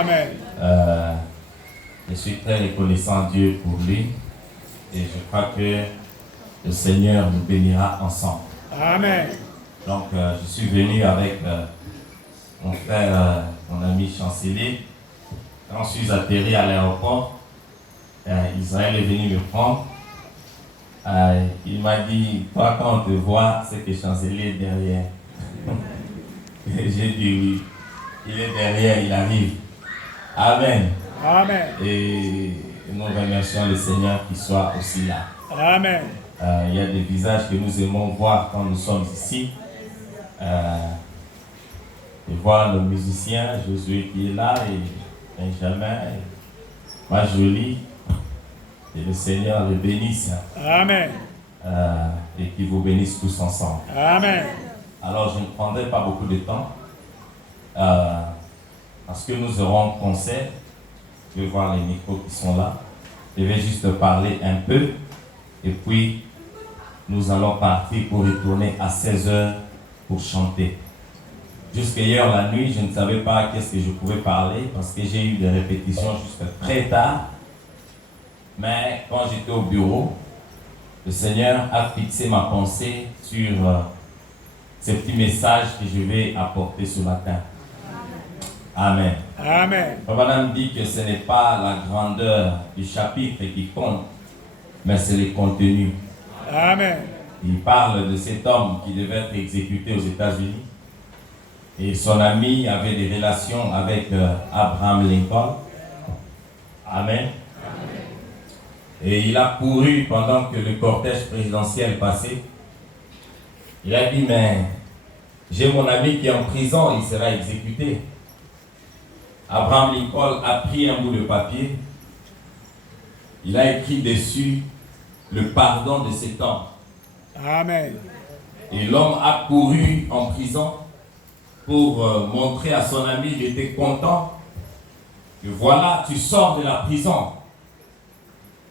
Amen. Je suis très reconnaissant à Dieu pour lui et je crois que le Seigneur nous bénira ensemble. Amen. Donc je suis venu avec mon frère, mon ami Chancelier. Quand je suis atterri à l'aéroport, Israël est venu me prendre. Il m'a dit, toi quand on te voit, c'est que Chancelier est derrière. J'ai dit oui, il est derrière, il arrive. Amen. Amen. Et nous remercions le Seigneur qui soit aussi là. Amen. Il y a des visages que nous aimons voir quand nous sommes ici. Et voir le musicien Josué qui est là, et Benjamin, et Majolie. Et le Seigneur le bénisse. Amen. Et qu'il vous bénisse tous ensemble. Amen. Alors je ne prendrai pas beaucoup de temps. Parce que nous aurons un concert. Je vais voir les micros qui sont là. Je vais juste parler un peu. Et puis, nous allons partir pour retourner à 16h pour chanter. Jusqu'à hier la nuit, je ne savais pas qu'est-ce que je pouvais parler parce que j'ai eu des répétitions jusqu'à très tard. Mais quand j'étais au bureau, le Seigneur a fixé ma pensée sur ces petits messages que je vais apporter ce matin. Amen. Amen. Madame dit que ce n'est pas la grandeur du chapitre qui compte, mais c'est le contenu. Amen. Il parle de cet homme qui devait être exécuté aux États-Unis. Et son ami avait des relations avec Abraham Lincoln. Amen. Et il a couru pendant que le cortège présidentiel passait. Il a dit, mais j'ai mon ami qui est en prison, il sera exécuté. Abraham Lincoln a pris un bout de papier. Il a écrit dessus le pardon de cet homme. Amen. Et l'homme a couru en prison pour montrer à son ami, il était content, que voilà, tu sors de la prison.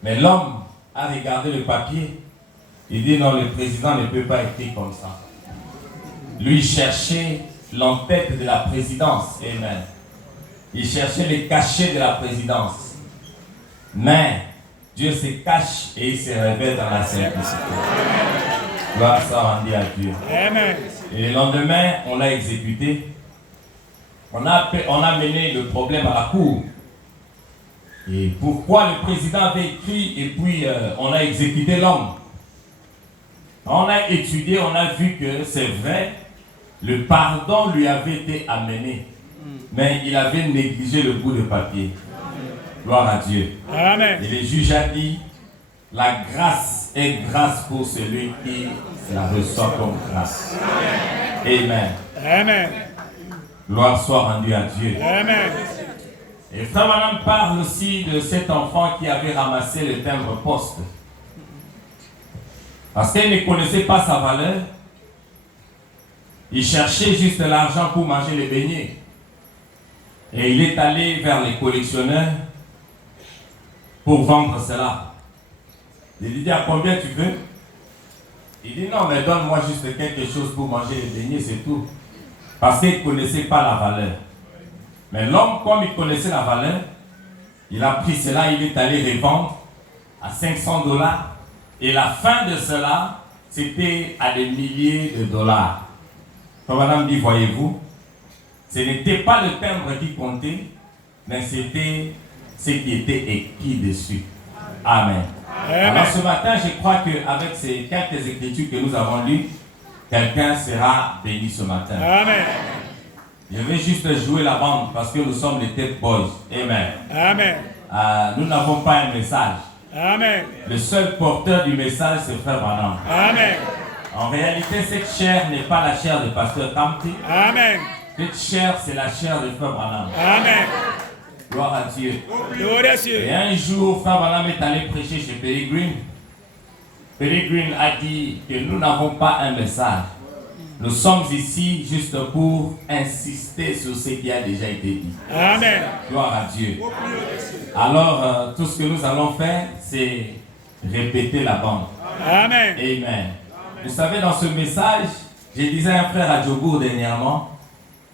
Mais l'homme a regardé le papier. Il dit non, le président ne peut pas être comme ça. Lui cherchait l'entête de la présidence. Amen. Il cherchait les cachets de la présidence. Mais Dieu se cache et il se révèle dans la simplicité. Gloire soit rendue à Dieu. Amen. Et le lendemain, on l'a exécuté. On a mené le problème à la cour. Et pourquoi le président avait écrit et puis on a exécuté l'homme? On a étudié, on a vu que c'est vrai, le pardon lui avait été amené. Mais il avait négligé le bout de papier. Gloire à Dieu. Amen. Et le juge a dit, la grâce est grâce pour celui qui la reçoit comme grâce. Amen. Amen. Gloire soit rendue à Dieu. Amen. Et Frère Madame parle aussi de cet enfant qui avait ramassé le timbre-poste. Parce qu'elle ne connaissait pas sa valeur. Il cherchait juste l'argent pour manger les beignets. Et il est allé vers les collectionneurs pour vendre cela. Il lui dit, à combien tu veux? Il dit, non, mais donne-moi juste quelque chose pour manger les beignets, c'est tout. Parce qu'il ne connaissait pas la valeur. Mais l'homme, comme il connaissait la valeur, il a pris cela, il est allé revendre à $500. Et la fin de cela, c'était à des milliers de dollars. Comme madame dit, voyez-vous, ce n'était pas le timbre qui comptait, mais c'était ce qui était écrit dessus. Amen. Alors ce matin, je crois qu'avec ces quelques écritures que nous avons lues, quelqu'un sera béni ce matin. Amen. Je vais juste jouer la bande parce que nous sommes les Tech Boys. Amen. Amen. Nous n'avons pas un message. Amen. Le seul porteur du message, c'est Frère Branham. Amen. En réalité, cette chair n'est pas la chair de Pasteur Kamti. Amen. Cette chair, c'est la chair de Frère Branham. Amen. Gloire à Dieu. Gloire à Dieu. Et un jour, Frère Branham est allé prêcher chez Billy Green. Billy Green a dit que nous n'avons pas un message. Nous sommes ici juste pour insister sur ce qui a déjà été dit. Amen. Gloire à Dieu. Alors, tout ce que nous allons faire, c'est répéter la bande. Amen. Amen. Vous savez, dans ce message, je disais à un frère à Djobour dernièrement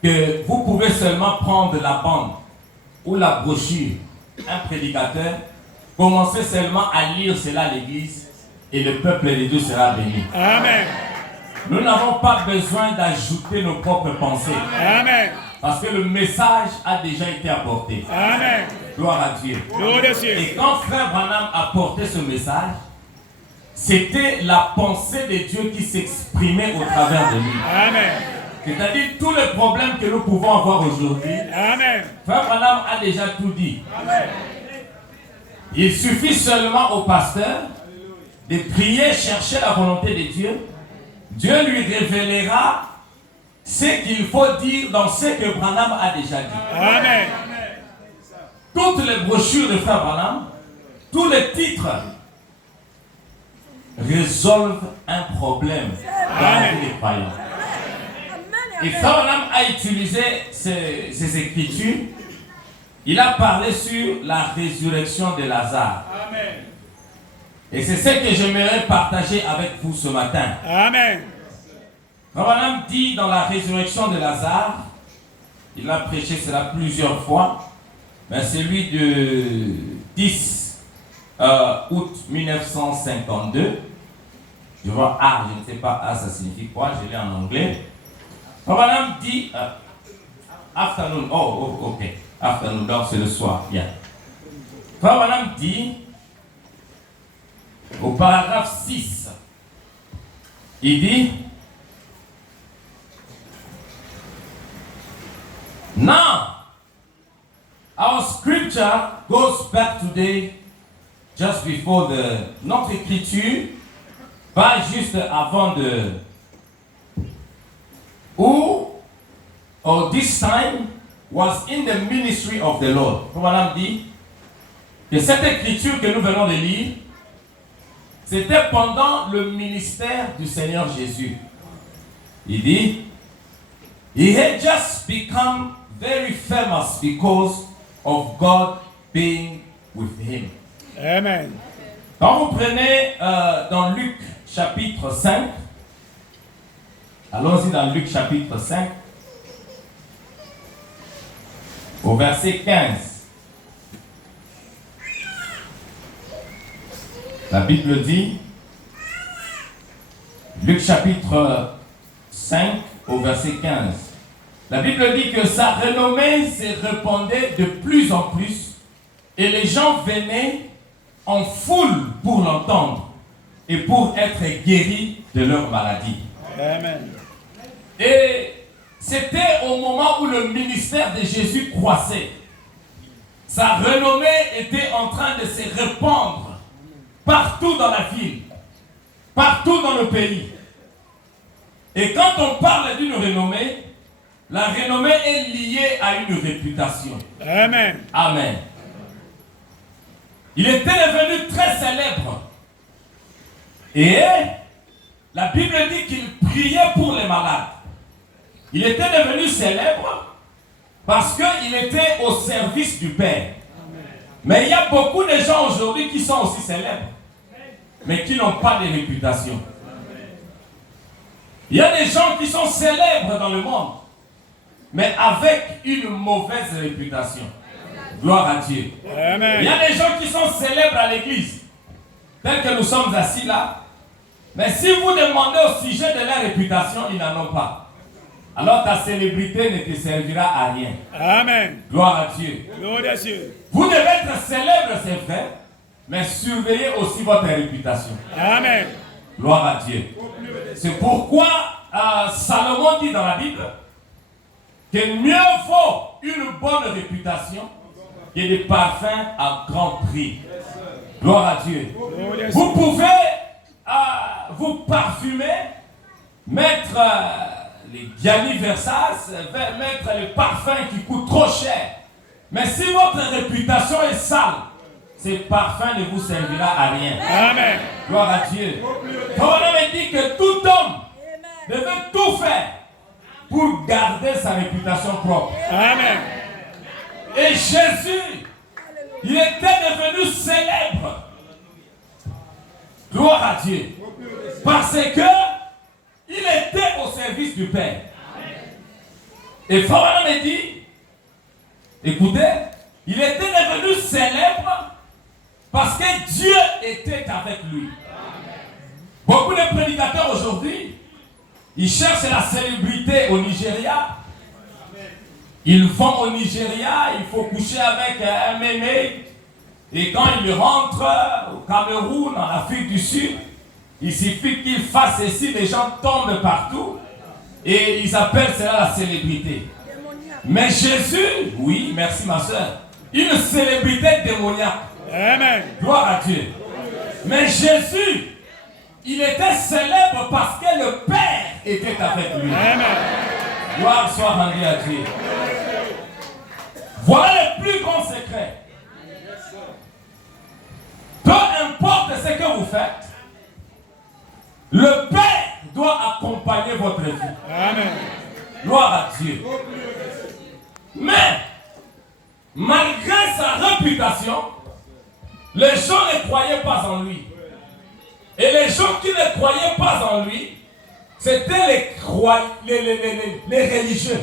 que vous pouvez seulement prendre la bande ou la brochure, un prédicateur, commencez seulement à lire cela à l'église et le peuple de Dieu sera béni. Amen. Nous n'avons pas besoin d'ajouter nos propres pensées. Amen. Parce que le message a déjà été apporté. Amen. Gloire à Dieu. Gloire à Dieu. Et quand Frère Branham a porté ce message, c'était la pensée de Dieu qui s'exprimait au travers de lui. Amen. C'est-à-dire tous les problèmes que nous pouvons avoir aujourd'hui, Amen. Frère Branham a déjà tout dit. Il suffit seulement au pasteur de prier, chercher la volonté de Dieu. Dieu lui révélera ce qu'il faut dire dans ce que Branham a déjà dit. Amen. Toutes les brochures de Frère Branham, tous les titres résolvent un problème dans la vie des croyants. Et Frère Branham a utilisé ces écritures. Il a parlé sur la résurrection de Lazare. Amen. Et c'est ce que j'aimerais partager avec vous ce matin. Amen. Frère Branham dit dans la résurrection de Lazare, il a prêché cela plusieurs fois, mais celui de 10 août 1952, je vois A, je ne sais pas A ça signifie quoi, je l'ai en anglais. Frère Branham dit, afternoon, ok, afternoon, donc c'est le soir, bien. Frère Branham dit, au paragraphe 6, il dit, now, our scripture goes back today, just before notre écriture va juste avant this time was in the ministry of the Lord. Comme dit que cette écriture que nous venons de lire, c'était pendant le ministère du Seigneur Jésus. Il dit, he had just become very famous because of God being with him. Amen. Quand vous prenez dans Luc chapitre 5, allons-y dans Luc chapitre 5, au verset 15. La Bible dit, Luc chapitre 5, au verset 15. La Bible dit que sa renommée se répandait de plus en plus et les gens venaient en foule pour l'entendre et pour être guéris de leur maladie. Amen. Et c'était au moment où le ministère de Jésus croissait. Sa renommée était en train de se répandre partout dans la ville, partout dans le pays. Et quand on parle d'une renommée, la renommée est liée à une réputation. Amen. Amen. Il était devenu très célèbre. Et la Bible dit qu'il priait pour les malades. Il était devenu célèbre parce qu'il était au service du Père. Mais il y a beaucoup de gens aujourd'hui qui sont aussi célèbres, mais qui n'ont pas de réputation. Il y a des gens qui sont célèbres dans le monde, mais avec une mauvaise réputation. Gloire à Dieu. Amen. Il y a des gens qui sont célèbres à l'église, tels que nous sommes assis là. Mais si vous demandez au sujet de leur réputation, ils n'en ont pas. Alors ta célébrité ne te servira à rien. Amen. Gloire à Dieu. Gloire à Dieu. Vous devez être célèbre, c'est vrai, mais surveillez aussi votre réputation. Amen. Gloire à Dieu. C'est pourquoi Salomon dit dans la Bible que mieux vaut une bonne réputation que des parfums à grand prix. Gloire à Dieu. Vous pouvez vous parfumer, mettre les Gianni Versace, mettre les parfums qui coûtent trop cher. Mais si votre réputation est sale, ces parfums ne vous servira à rien. Amen. Gloire à Dieu. On avait dit que tout homme devait tout faire pour garder sa réputation propre. Amen. Et Jésus, il était devenu célèbre. Gloire à Dieu. Parce que il était au service du Père. Et Frère Branham dit, écoutez, Il était devenu célèbre parce que Dieu était avec lui. Beaucoup de prédicateurs aujourd'hui, ils cherchent la célébrité au Nigeria. Ils vont au Nigeria, il faut coucher avec un mémé. Et quand ils rentrent au Cameroun, en Afrique du Sud, il suffit qu'ils fassent ceci, les gens tombent partout. Et ils appellent cela la célébrité. Mais Jésus, oui, merci ma soeur, une célébrité démoniaque. Amen. Gloire à Dieu. Mais Jésus, il était célèbre parce que le Père était avec lui. Amen. Gloire soit rendue à Dieu. Voilà le plus grand secret. Peu importe ce que vous faites, le Père doit accompagner votre vie. Amen. Gloire à Dieu. Mais, malgré sa réputation, les gens ne croyaient pas en lui. Et les gens qui ne croyaient pas en lui, c'était les religieux.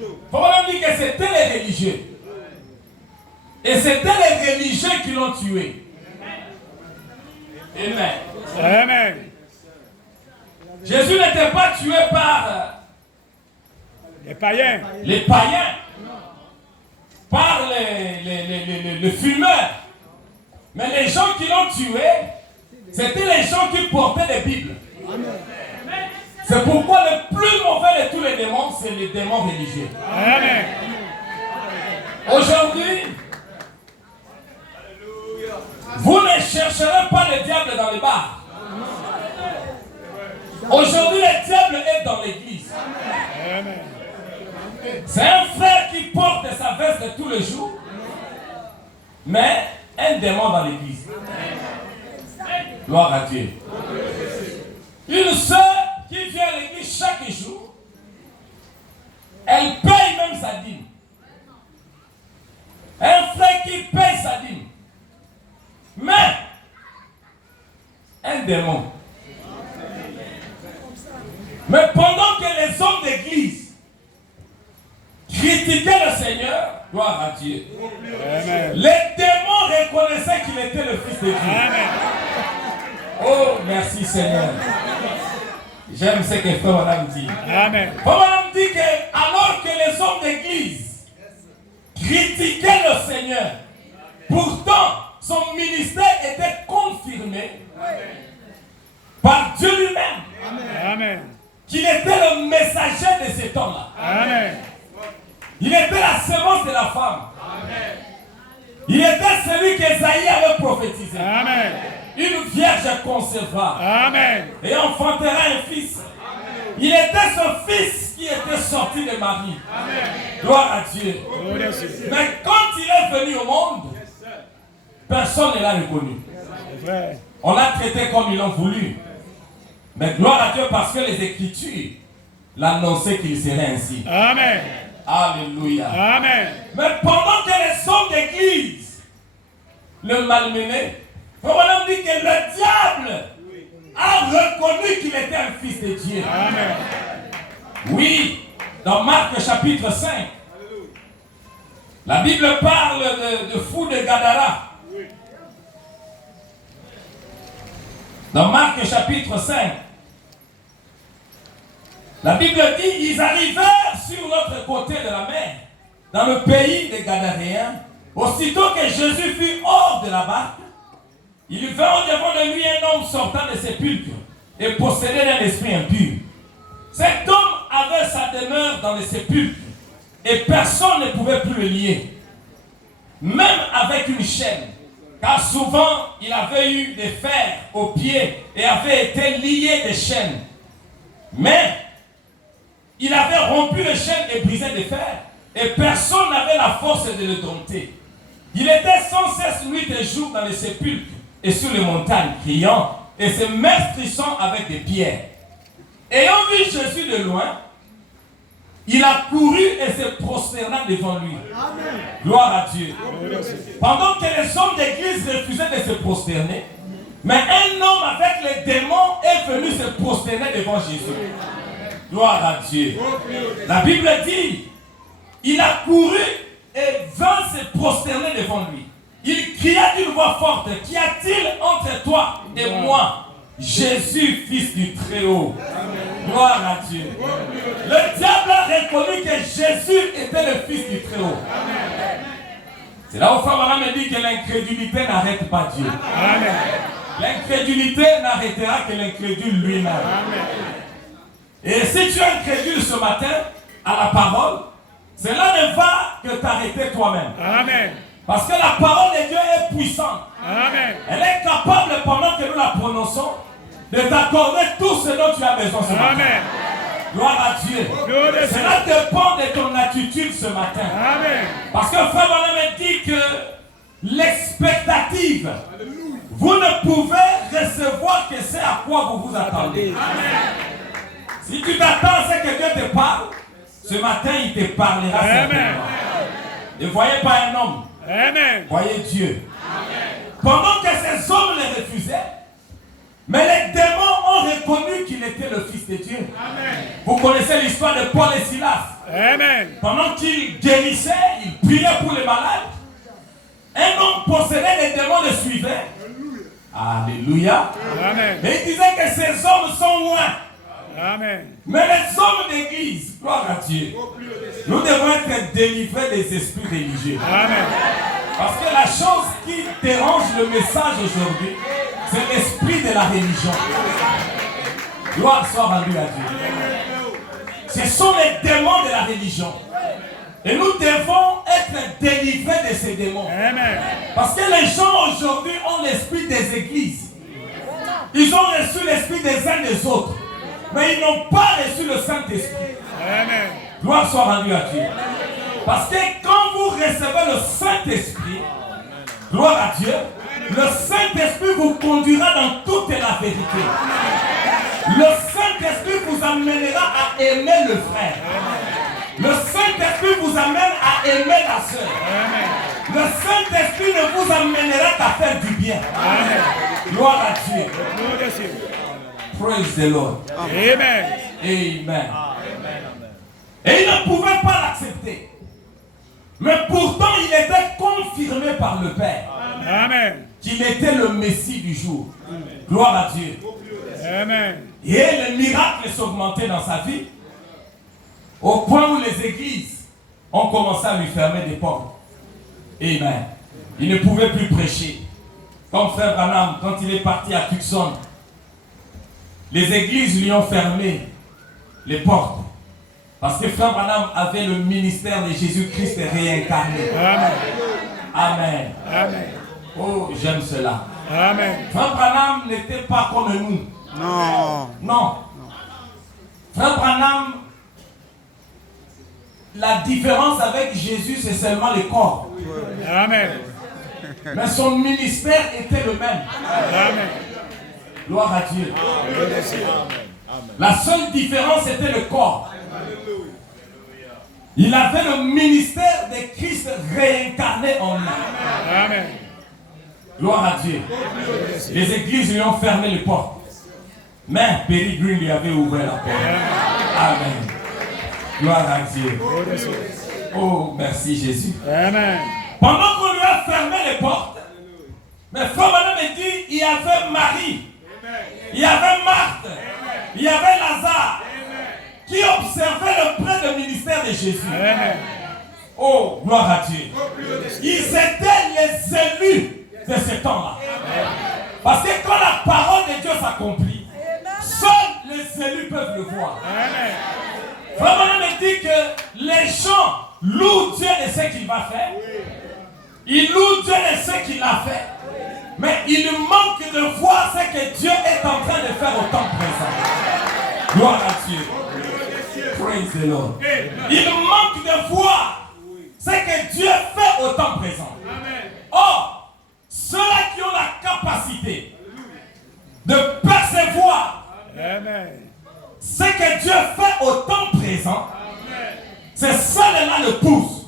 Il faut vraiment dire que c'était les religieux. Et c'était les religieux qui l'ont tué. Amen. Amen. Jésus n'était pas tué par Les païens. les païens, par les fumeurs. Mais les gens qui l'ont tué, c'était les gens qui portaient des Bibles. C'est pourquoi le plus mauvais de tous les démons, c'est les démons religieux. Amen. Aujourd'hui, vous ne chercherez pas le diable dans les bars. Aujourd'hui, le diable est dans l'église. Amen. C'est un frère qui porte sa veste de tous les jours, mais un démon dans l'église. Gloire à Dieu. Une sœur qui vient à l'église chaque jour, elle paye même sa dîme. Un frère qui paye sa dîme. Mais, un démon. Mais pendant que les hommes d'église critiquaient le Seigneur, gloire à Dieu, Amen. les démons reconnaissaient qu'il était le Fils de Dieu. Amen. Oh, merci Seigneur. J'aime ce que Frère Madame dit. Amen. Frère Madame dit que alors que les hommes d'église critiquaient le Seigneur, pourtant son ministère était confirmé par Dieu lui-même. Amen. Qu'il était le messager de cet homme-là. Amen. Il était la semence de la femme. Il était celui qu'Esaïe avait prophétisé. Amen. Une vierge concevra Amen. et enfantera un fils. Il était ce fils qui était sorti de Marie. Gloire à Dieu. Gloire à Dieu. Mais quand il est venu au monde, personne ne l'a reconnu. C'est vrai. On l'a traité comme ils l'ont voulu. Mais gloire à Dieu parce que les Écritures l'annonçaient qu'il serait ainsi. Amen. Alléluia. Amen. Mais pendant que les hommes d'église le malmenaient, on a dit que le diable a reconnu qu'il était un fils de Dieu. Amen. Oui, dans Marc chapitre 5, la Bible parle de fou de Gadara. Dans Marc chapitre 5, la Bible dit, ils arrivèrent sur l'autre côté de la mer, dans le pays des Gadaréens. Aussitôt que Jésus fut hors de la barque, il vint au-devant de lui un homme sortant de sépulcre et possédé d'un esprit impur. Cet homme avait sa demeure dans les sépulcres et personne ne pouvait plus le lier, même avec une chaîne, car souvent il avait eu des fers aux pieds et avait été lié des chaînes. Mais il avait rompu les chaînes et brisé des fers et personne n'avait la force de le dompter. Il était sans cesse nuit et jour dans les sépulcres et sur les montagnes, criant et se meurtrissant avec des pierres. Ayant vu Jésus de loin, il a couru et se prosterna devant lui. Amen. Gloire à Dieu. Pendant que les hommes d'église refusaient de se prosterner, mais un homme avec les démons est venu se prosterner devant Jésus. Gloire à Dieu. La Bible dit, il a couru et vint se prosterner devant lui. Il cria d'une voix forte, qu'y a-t-il entre toi et moi, Jésus, fils du Très-Haut? Gloire à Dieu. Le diable a reconnu que Jésus était le fils du Très-Haut. C'est là où Frère Branham me dit que l'incrédulité n'arrête pas Dieu. Amen. L'incrédulité n'arrêtera que l'incrédule lui-même. Et si tu es incrédule ce matin à la parole, cela ne va que t'arrêter toi-même. Amen. Parce que la parole de Dieu est puissante. Amen. Elle est capable, pendant que nous la prononçons, de t'accorder tout ce dont tu as besoin ce matin. Amen. Gloire à Dieu. Cela dépend de ton attitude ce matin. Amen. Parce que Frère Branham me dit que l'expectative, vous ne pouvez recevoir que c'est à quoi vous vous attendez. Si tu t'attends à ce que Dieu te parle, ce matin il te parlera certainement. Ne voyez pas un homme. Amen. Voyez Dieu. Pendant que ces hommes le refusaient, mais les démons ont reconnu qu'il était le Fils de Dieu. Amen. Vous connaissez l'histoire de Paul et Silas. Amen. Pendant qu'ils guérissaient, ils priaient pour les malades. Un homme possédé, les démons le suivaient. Alléluia. Amen. Mais il disait que ces hommes sont loin. Amen. Mais les hommes d'église, gloire à Dieu, nous devons être délivrés des esprits religieux. Amen. Parce que la chose qui dérange le message aujourd'hui, c'est l'esprit de la religion. Gloire soit rendue à Dieu. Ce sont les démons de la religion. Et nous devons être délivrés de ces démons. Amen. Parce que les gens aujourd'hui ont l'esprit des églises. Ils ont reçu l'esprit des uns des autres. Mais ils n'ont pas reçu le Saint-Esprit. Amen. Gloire soit rendue à Dieu. Parce que quand vous recevez le Saint-Esprit, gloire à Dieu, le Saint-Esprit vous conduira dans toute la vérité. Le Saint-Esprit vous amènera à aimer le frère. Le Saint-Esprit vous amène à aimer la sœur. Le Saint-Esprit ne vous amènera qu'à faire du bien. Gloire à Dieu. Praise the Lord. Amen. Amen. Et il ne pouvait pas l'accepter. Mais pourtant, il était confirmé par le Père Amen. qu'il était le Messie du jour. Gloire à Dieu. Amen. Et les miracles s'augmentaient dans sa vie, au point où les églises ont commencé à lui fermer des portes. Amen. Il ne pouvait plus prêcher. Comme Frère Branham, quand il est parti à Tucson, les églises lui ont fermé les portes. Parce que Frère Branham avait le ministère de Jésus-Christ réincarné. Amen. Amen. Amen. Oh, j'aime cela. Amen. Frère Branham n'était pas comme nous. Non. Non. Frère Branham, la différence avec Jésus, c'est seulement le corps. Amen. Mais son ministère était le même. Amen. Gloire à Dieu. La seule différence était le corps. Il avait le ministère de Christ réincarné en lui. Amen. Gloire à Dieu. Les églises lui ont fermé les portes. Mais Perry Green lui avait ouvert la porte. Amen. Gloire à Dieu. Oh, merci Jésus. Amen. Pendant qu'on lui a fermé les portes, mais Frère Branham me dit, il y avait Marie, il y avait Marthe, il y avait Lazare, qui observaient le près du ministère de Jésus. Amen. Oh, gloire à Dieu. Ils étaient les élus de ce temps-là. Parce que quand la parole de Dieu s'accomplit, seuls les élus peuvent le voir. Amen. Frère Branham me dit que les gens louent Dieu de ce qu'il va faire. Ils louent Dieu de ce qu'il a fait. Mais il manque de voir ce que Dieu est en train de faire au temps présent. Gloire à Dieu. Praise the Lord. Il manque de voir ce que Dieu fait au temps présent. Or, ceux-là qui ont la capacité de percevoir Amen. ce que Dieu fait au temps présent, c'est ceux-là le poussent.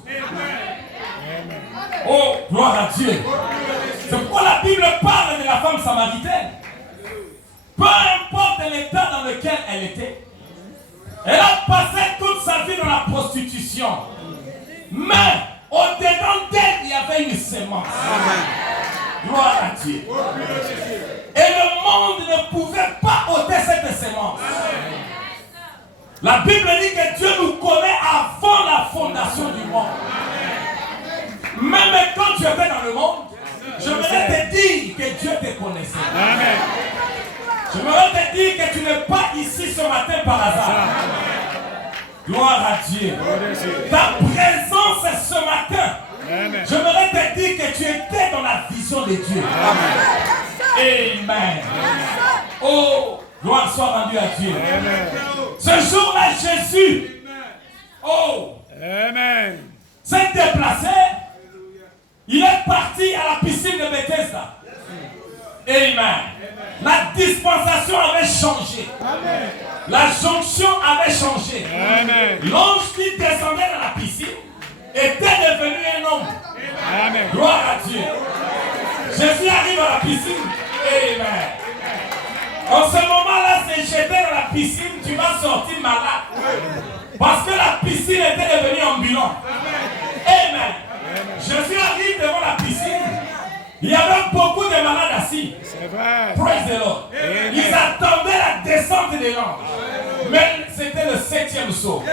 Oh, gloire à Dieu. C'est pourquoi la Bible parle de la femme samaritaine. Peu importe l'état dans lequel elle était, elle a passé toute sa vie dans la prostitution. Mais Au-dedans d'elle, il y avait une semence. Gloire à Dieu. Et le monde ne pouvait pas ôter cette semence. La Bible dit que Dieu nous connaît avant la fondation du monde. Même quand tu étais dans le monde, je voudrais te dire que Dieu te connaissait. Amen. Je voudrais te dire que tu n'es pas ici ce matin par hasard. Gloire à Dieu. Ta présence ce matin, Amen. je voudrais te dire que tu étais dans la vision de Dieu. Amen. Oh, gloire soit rendue à Dieu. Amen. Ce jour-là, Jésus, oh, Amen. s'est déplacé. Il est parti à la piscine de Bethesda. Amen. La dispensation avait changé. La jonction avait changé. Amen. L'ange qui descendait dans la piscine était devenu un homme. Amen. Gloire à Dieu. Jésus arrive à la piscine. Amen. En ce moment-là, c'est jeté dans la piscine, tu vas sortir malade. Parce que la piscine était devenue ambulante. Amen. Jésus arrive devant la piscine. Il y avait beaucoup de malades assis. C'est vrai. Praise the Lord. Ils attendaient la descente de l'ange. Mais c'était le 7e saut.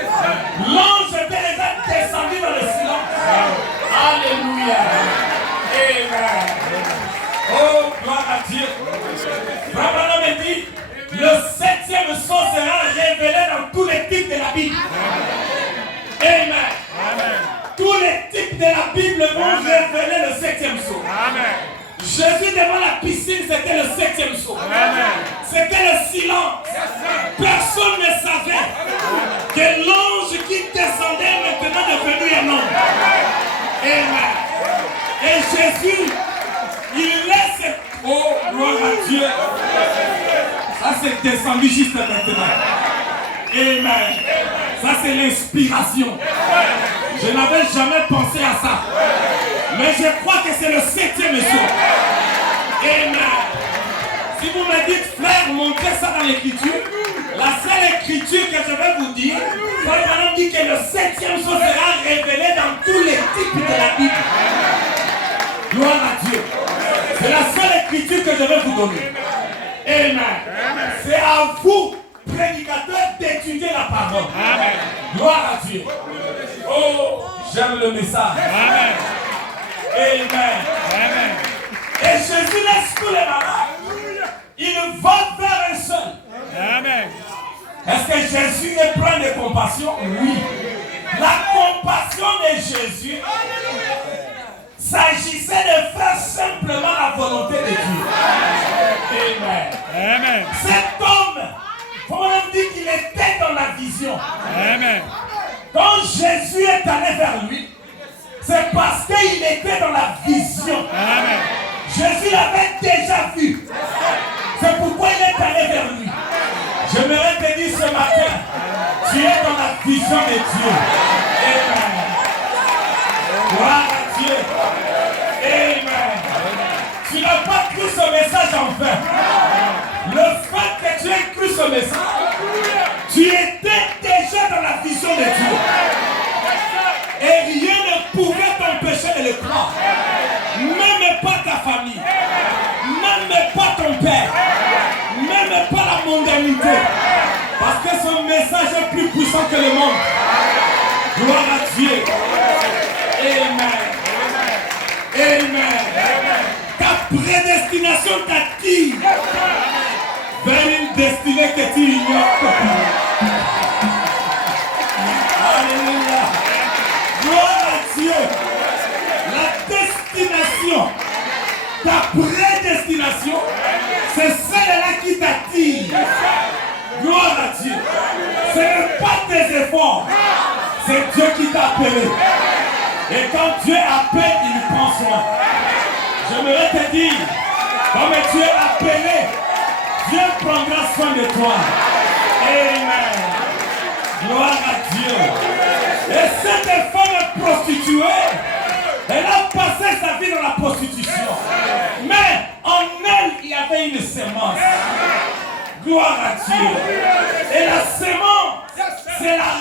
L'ange était déjà descendu dans le silence. Alléluia. Amen. Oh, gloire à Dieu. Abraham me dit, le 7e saut sera révélé dans tous les types de la Bible. Amen. Tous les types de la Bible vont révéler le 7e saut. Amen. Jésus devant la piscine, c'était le 7e saut. C'était le silence. Personne ne savait que l'ange qui descendait est maintenant devenu un homme. Amen. Et Jésus, il laisse. Oh, gloire à Dieu. Ça c'est descendu juste maintenant. Amen. Ça c'est l'inspiration. Je n'avais jamais pensé à ça. Mais je crois que c'est le 7e saut. Amen. Si vous me dites, frère, montrez ça dans l'écriture, la seule écriture que je vais vous dire, Paul dit que le 7e saut sera révélé dans tous les types de la Bible. Gloire à Dieu. C'est la seule écriture que je vais vous donner. Amen. C'est à vous, prédicateurs, d'étudier la parole. Amen. Gloire à Dieu. Oh, j'aime le message. Amen. Amen. Amen. Et Jésus laisse tous les malades. Il va vers un seul. Amen. Est-ce que Jésus est plein de compassion? Oui. La compassion de Jésus s'agissait de faire simplement la volonté de Dieu. Amen. Amen. Cet homme, on a dit qu'il était dans la vision. Amen. Quand Jésus est allé vers lui, c'est parce qu'il était dans la vision. Amen. Jésus l'avait déjà vu. C'est pourquoi il est allé vers lui. J'aimerais te dire ce matin, tu es dans la vision de Dieu. Amen. Gloire à Dieu. Amen. Tu n'as pas cru ce message en vain. Le fait que tu aies cru ce message, tu étais déjà dans la vision de Dieu. Et rien ne pouvait t'empêcher de le croire. Même pas ta famille. Même pas ton père. Même pas la mondanité. Parce que ce message est plus puissant que le monde. Gloire à Dieu. Amen. Amen. Ta prédestination t'attire vers une destinée que tu ignores. Alléluia. Gloire à Dieu. La destination, ta prédestination, c'est celle-là qui t'attire. Gloire à Dieu. Ce n'est pas tes efforts, c'est Dieu qui t'a appelé. Et quand Dieu appelle, il prend soin. J'aimerais te dire, comme tu es appelé, Dieu prendra soin de toi. Amen. Gloire à Dieu. Et cette femme prostituée, elle a passé sa vie dans la prostitution. Mais en elle, il y avait une sémence. Gloire à Dieu. Et la sémence, c'est la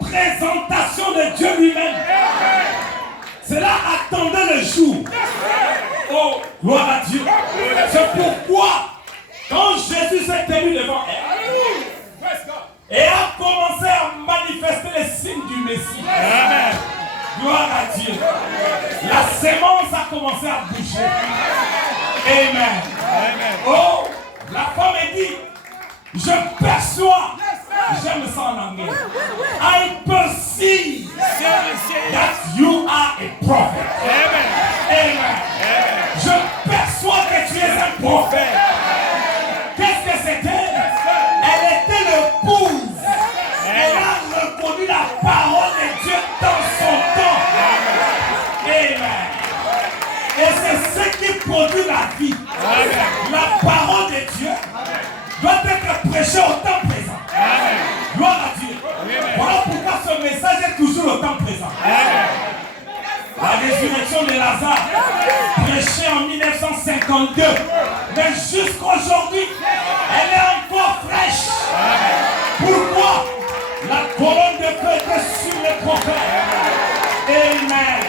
représentation de Dieu lui-même. retour. Oh, gloire à Dieu. C'est pourquoi, quand Jésus s'est tenu devant elle, et a commencé à manifester les signes du Messie. Amen. Gloire à Dieu. La sémence a commencé à bouger. Amen. Amen. Oh, la femme est dit, je perçois, j'aime ça en anglais, I perceive that you are a prophet. Amen. Amen. Je perçois que tu es un prophète. Qu'est-ce que c'était? Elle était l'épouse. Elle a reconnu la parole de Dieu dans son temps. Amen. Et c'est ce qui produit la vie. La parole de Dieu doit être prêchée au temps présent. Gloire à Dieu. Voilà pourquoi ce message est toujours au temps présent. La résurrection de Lazare, prêchée en 1952, mais jusqu'aujourd'hui, elle est encore fraîche. Pourquoi? La colonne de feu était sur les prophètes. Amen.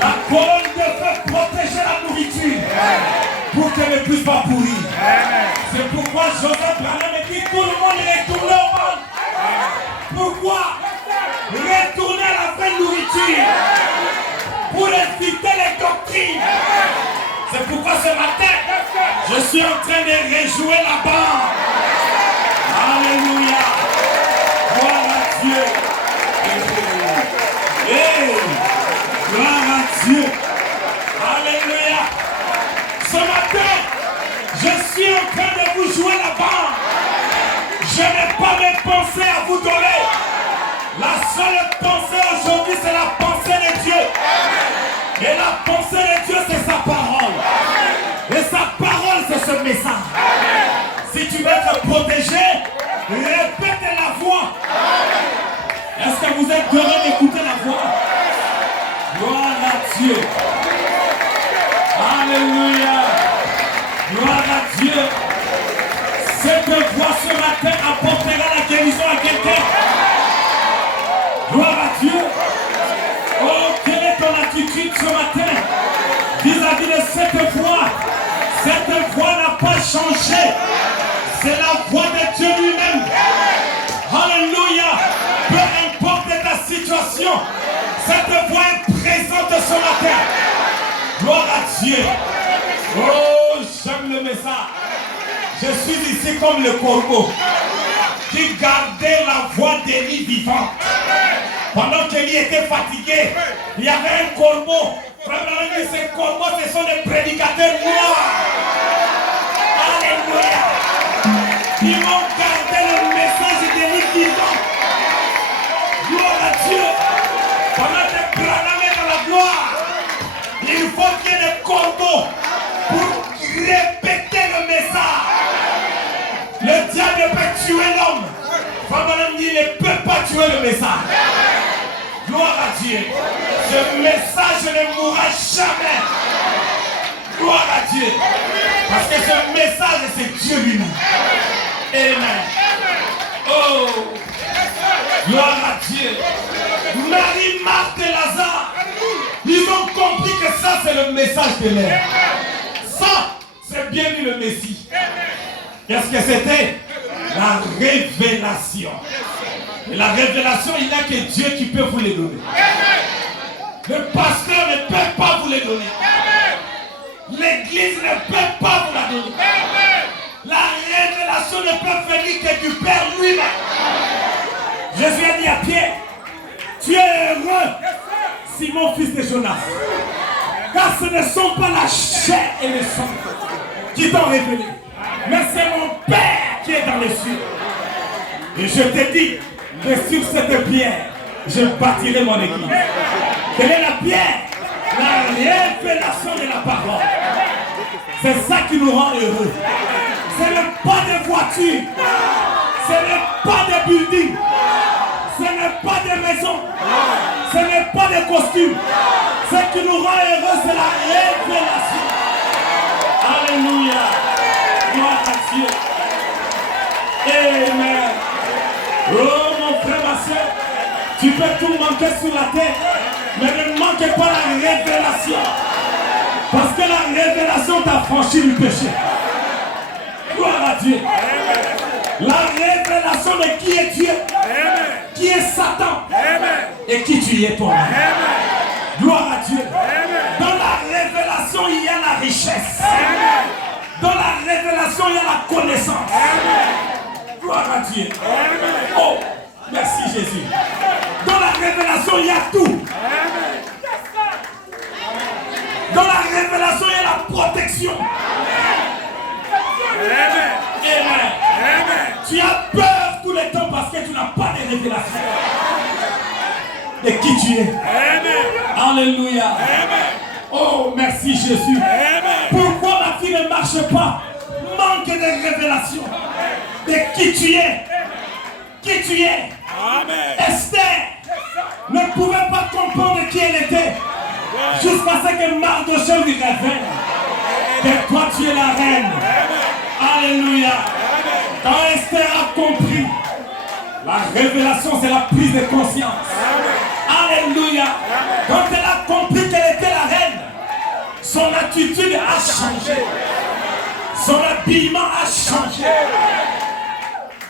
La colonne de feu protégeait la nourriture pour qu'elle ne puisse pas pourrir. C'est pourquoi Joseph Branham dit tout le monde retourne au monde. Pourquoi? Retourner à la vraie nourriture pour éviter les doctrines. C'est pourquoi ce matin, je suis en train de rejouer la bande. Alléluia. Gloire à Dieu. Hey. Gloire à Dieu. Alléluia. Ce matin, je suis en train de vous jouer la bande. Je n'ai pas de pensée à vous donner. La seule pensée aujourd'hui, c'est la pensée de Dieu. Et la pensée de Dieu, c'est sa parole. Et sa parole, c'est ce message. Si tu veux être protégé, répète la voix. Est-ce que vous êtes heureux d'écouter la voix? Gloire à Dieu. Alléluia. Gloire à Dieu. Cette voix ce matin apportera la guérison à quelqu'un. Gloire à Dieu. Oh, quelle est ton attitude ce matin vis-à-vis de cette voix? Cette voix n'a pas changé. C'est la voix de Dieu lui-même. Alléluia. Peu importe ta situation, cette voix est présente ce matin. Gloire à Dieu. Oh, j'aime le message. Je suis ici comme le corbeau qui gardait la voix d'Élie vivante. Pendant qu'Élie était fatigué, il y avait un corbeau. Ces corbeaux, ce sont des prédicateurs noirs. Alléluia. Ils vont garder le message d'Élie vivant. Gloire à Dieu. Pendant que Branham est dans la gloire, il faut qu'il y ait des corbeaux pour répéter le message. Le diable peut tuer l'homme. Branham dit, il ne peut pas tuer le message. Gloire à Dieu. Ce message ne mourra jamais. Gloire à Dieu. Parce que ce message, c'est Dieu lui-même. Amen. Oh. Gloire à Dieu. Marie, Marthe et Lazare, ils ont compris que ça, c'est le message de l'air. Ça, c'est bien dit le Messie. Qu'est-ce que c'était? La révélation. Et la révélation, il n'y a que Dieu qui peut vous les donner. Le pasteur ne peut pas vous les donner. L'église ne peut pas vous la donner. La révélation ne peut venir que du Père lui-même. Jésus a dit à Pierre, tu es heureux, Simon, fils de Jonas. Car ce ne sont pas la chair et le sang qui t'ont révélé, mais c'est mon Père qui est dans les cieux. Et je te dis que sur cette pierre, je bâtirai mon église. Quelle est la pierre? La révélation de la parole. C'est ça qui nous rend heureux. Ce n'est pas des voitures, ce n'est pas des buildings, ce n'est pas des maisons, ce n'est pas des costumes. Ce qui nous rend heureux, c'est la révélation. Alléluia. Gloire à Dieu. Amen. Oh mon frère, ma soeur, tu peux tout manquer sur la terre, mais ne manque pas la révélation. révélation t'a franchi du péché. Gloire à Dieu. La révélation de qui est Dieu, qui est Satan et qui tu es toi. Gloire à Dieu. Dans la révélation, il y a la richesse. Dans la révélation, il y a la connaissance. Gloire à Dieu. Oh, merci Jésus. Dans la révélation, il y a tout. Dans la révélation, il y a la protection. Amen. Tu as peur tout le temps parce que tu n'as pas de révélation de qui tu es. Alléluia. Oh, merci Jésus. Pourquoi ma vie ne marche pas? Manque de révélation de qui tu es. Qui tu es. Esther ne pouvait pas comprendre qui elle était jusqu'à ce que Mardochée lui révèle que toi tu es la reine. Alléluia. Quand Esther a compris, la révélation c'est la prise de conscience. Alléluia. Quand elle a compris qu'elle était la reine, son attitude a changé. Son habillement a changé.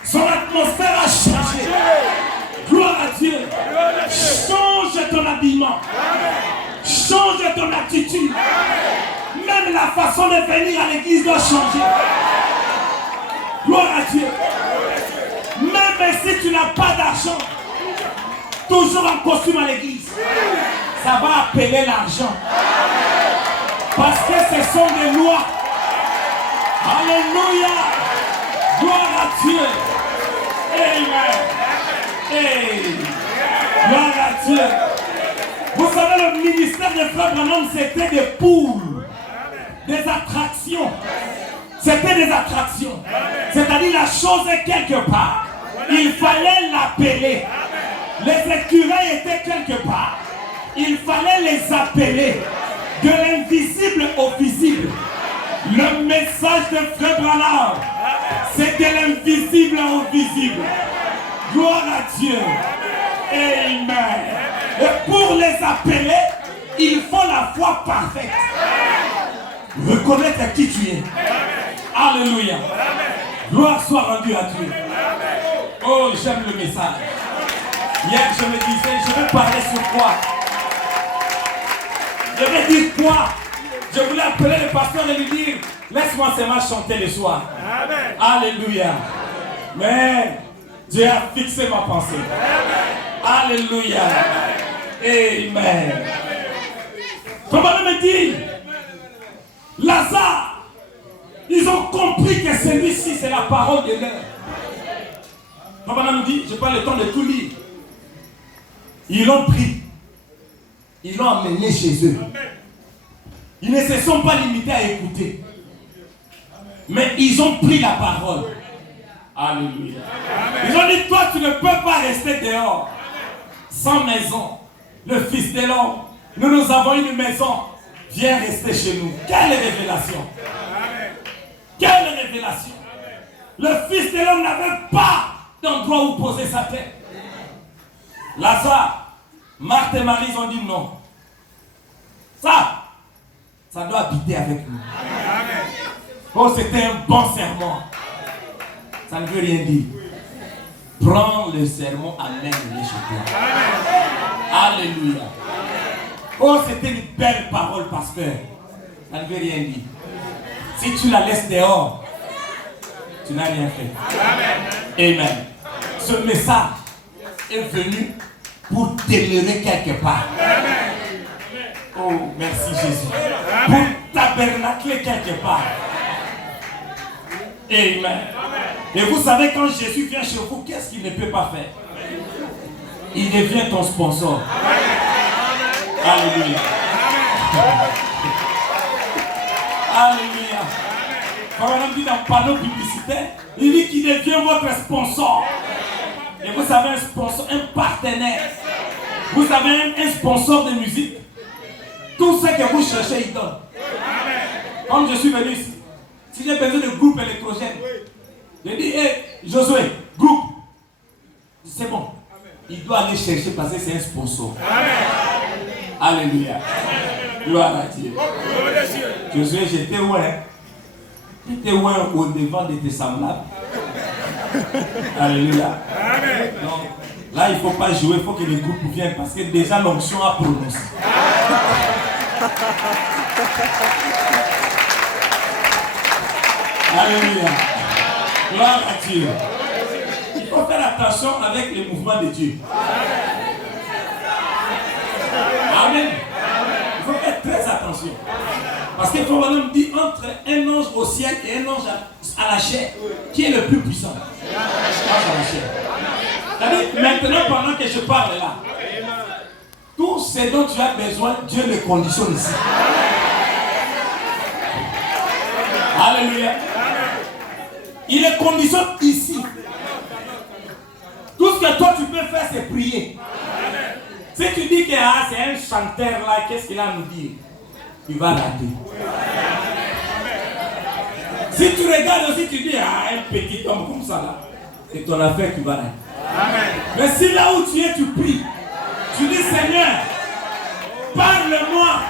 Son atmosphère a changé. Gloire à Dieu. Change ton habillement. Change ton attitude. Même la façon de venir à l'église doit changer. Gloire à Dieu. Même si tu n'as pas d'argent, toujours en costume à l'église, ça va appeler l'argent. Parce que ce sont des lois. Alléluia. Gloire à Dieu. Amen. Hey. Gloire à Dieu. Vous savez, le ministère de Frère Branham, c'était des poules, des attractions. C'était des attractions. C'est-à-dire la chose est quelque part. Il fallait l'appeler. Les écureuils étaient quelque part. Il fallait les appeler. De l'invisible au visible. Le message de Frère Branham, c'est de l'invisible au visible. Gloire à Dieu. Amen. Et pour les appeler, il faut la foi parfaite. Reconnaître qui tu es. Alléluia. Gloire soit rendue à Dieu. Oh, j'aime le message. Hier, je me disais, je vais parler sur quoi? Je vais dire quoi? Je voulais appeler le pasteur et lui dire, laisse-moi seulement chanter le soir. Amen. Alléluia. Mais Dieu a fixé ma pensée. Amen. Alléluia. Amen. Comment me dit? Lazare, ils ont compris que celui-ci c'est la parole de l'heure. Comment me dit? Je n'ai pas le temps de tout lire. Ils l'ont pris. Ils l'ont amené chez eux. Ils ne se sont pas limités à écouter. Mais ils ont pris la parole. Alléluia. Ils ont dit, toi tu ne peux pas rester dehors. Sans maison. Le Fils de l'homme. Nous avons une maison. Viens rester chez nous. Quelle révélation. Quelle révélation. Le Fils de l'homme n'avait pas d'endroit où poser sa tête. Lazare, Marthe et Marie ont dit non. Ça doit habiter avec nous. Oh, c'était un bon sermon. Ça ne veut rien dire. Prends le sermon, amène-le chez toi. Alléluia. Oh, c'était une belle parole, pasteur. Ça ne veut rien dire. Si tu la laisses dehors, tu n'as rien fait. Amen. Ce message est venu pour demeurer quelque part. Oh, merci Jésus. Pour tabernacler quelque part. Amen. Et vous savez, quand Jésus vient chez vous, qu'est-ce qu'il ne peut pas faire? Il devient ton sponsor. Alléluia. Alléluia. Quand on dit dans le panneau publicitaire, il dit qu'il devient votre sponsor. Et vous savez, un sponsor, un partenaire. Vous avez un sponsor de musique. Tout ce que vous cherchez, il donne. Comme je suis venu ici, si j'ai besoin de groupe électrogène, je dis, hé, Josué, groupe. C'est bon. Il doit aller chercher parce que c'est un sponsor. Alléluia. Gloire à Dieu. Josué, j'étais loin. J'étais loin au devant de tes semblables. Alléluia. Amen. Donc, là, il ne faut pas jouer, il faut que les groupes viennent parce que déjà l'onction a prononcé. Alléluia. Gloire à Dieu. Il faut faire attention avec les mouvements de Dieu. Amen. Il faut faire très attention. Parce qu'il faut vraiment dire entre un ange au ciel et un ange à la chair, qui est le plus puissant? L'ange à la chair. C'est-à-dire, maintenant, pendant que je parle là, tout ce dont tu as besoin, Dieu le conditionne ici. Alléluia. Il le conditionne ici. Tout ce que toi tu peux faire, c'est prier. Si tu dis que c'est un chanteur là, qu'est-ce qu'il a à nous dire? Tu vas rater. Si tu regardes aussi, tu dis, un petit homme comme ça là, c'est ton affaire, tu vas rater. Mais si là où tu es, tu pries, tu dis, Seigneur, parle-moi.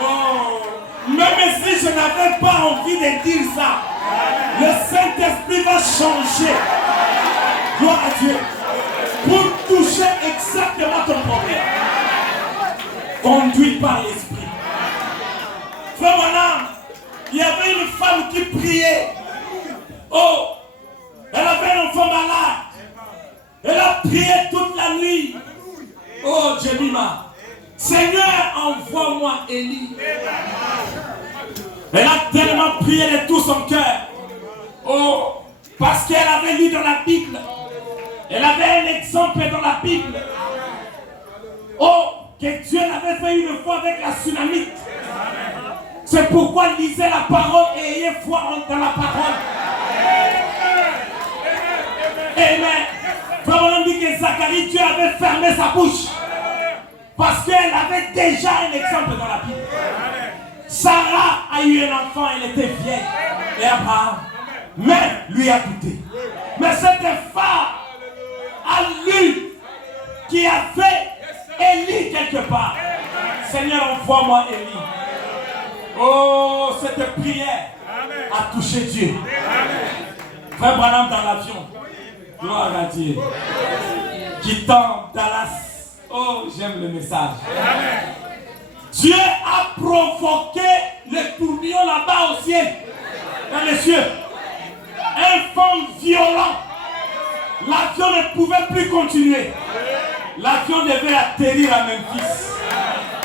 Oh, même si je n'avais pas envie de dire ça, le Saint-Esprit va changer. Gloire à Dieu. Pour toucher exactement ton problème. Conduit par l'Esprit. Frère Branham, il y avait une femme qui priait. Oh, elle avait un enfant malade. Elle a prié toute la nuit. Oh, Jemima, Seigneur, envoie-moi Élie. Elle a tellement prié de tout son cœur. Oh, parce qu'elle avait lu dans la Bible. Elle avait un exemple dans la Bible. Oh, que Dieu l'avait fait une fois avec la tsunamite. C'est pourquoi lisez la parole et ayez foi dans la parole. Amen. Vraiment, on dit que Zacharie, Dieu avait fermé sa bouche. Parce qu'elle avait déjà un exemple dans la Bible. Sarah a eu un enfant, elle était vieille. Et Abraham, mais lui a goûté. Mais cette femme a lu qui a fait Élie quelque part. Seigneur, envoie-moi Élie. Oh, cette prière a touché Dieu. Frère Branham dans l'avion. Gloire à Dieu. Quittant Dallas. Oh, j'aime le message. Dieu a provoqué le tourbillon là-bas au ciel. Dans les cieux. Un vent violent. L'avion ne pouvait plus continuer. L'avion devait atterrir à Memphis.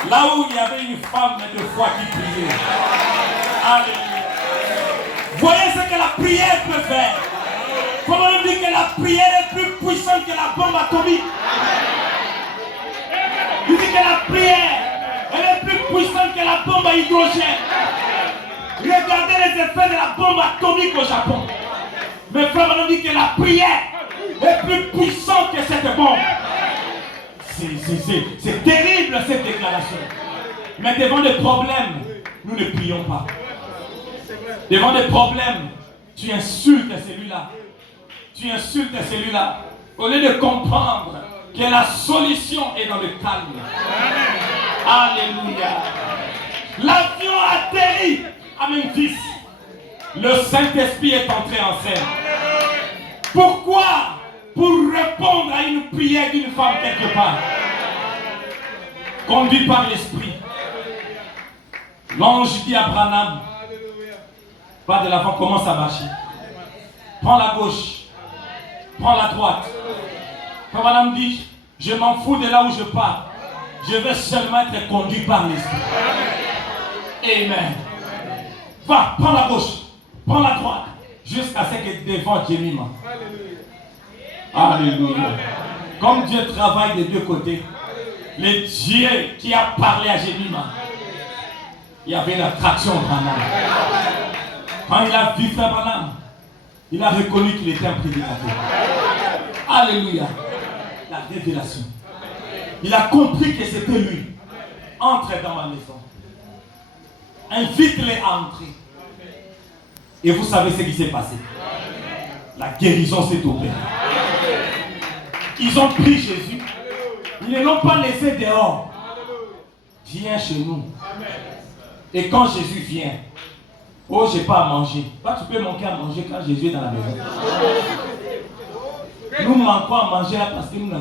Là où il y avait une femme de foi qui priait. Alléluia. Voyez ce que la prière peut faire. Comment on dit que la prière est plus puissante que la bombe atomique. Il dit que la prière elle est plus puissante que la bombe à hydrogène. Regardez les effets de la bombe atomique au Japon. Mais frère, on dit que la prière est plus puissante que cette bombe. C'est terrible cette déclaration. Mais devant des problèmes, nous ne prions pas. Devant des problèmes, tu insultes celui-là. Tu insultes celui-là. Au lieu de comprendre que la solution est dans le calme. Alléluia. L'avion atterrit à Memphis. Le Saint-Esprit est entré en scène. Pourquoi? Pour répondre à une prière d'une femme quelque part. Conduit par l'Esprit. L'ange dit à Branham, pas de l'avant, commence à marcher. Prends la gauche. Prends la droite. Quand Branham dit, je m'en fous de là où je pars. Je veux seulement être conduit par l'Esprit. Amen. Va, prends la gauche. Prends la droite. Jusqu'à ce que devant Jemima. Alléluia. Comme Dieu travaille des deux côtés. Le Dieu qui a parlé à Jemima. Il y avait une attraction Branham. Quand il a vu Frère Branham, il a reconnu qu'il était un prédicateur. Alléluia. La révélation. Il a compris que c'était lui. Entre dans ma maison. Invite-les à entrer. Et vous savez ce qui s'est passé. La guérison s'est opérée. Ils ont pris Jésus. Ils ne l'ont pas laissé dehors. Viens chez nous. Et quand Jésus vient, oh, j'ai pas à manger. Toi, tu peux manquer à manger quand Jésus est dans la maison. Nous manquons à manger là parce que nous n'avons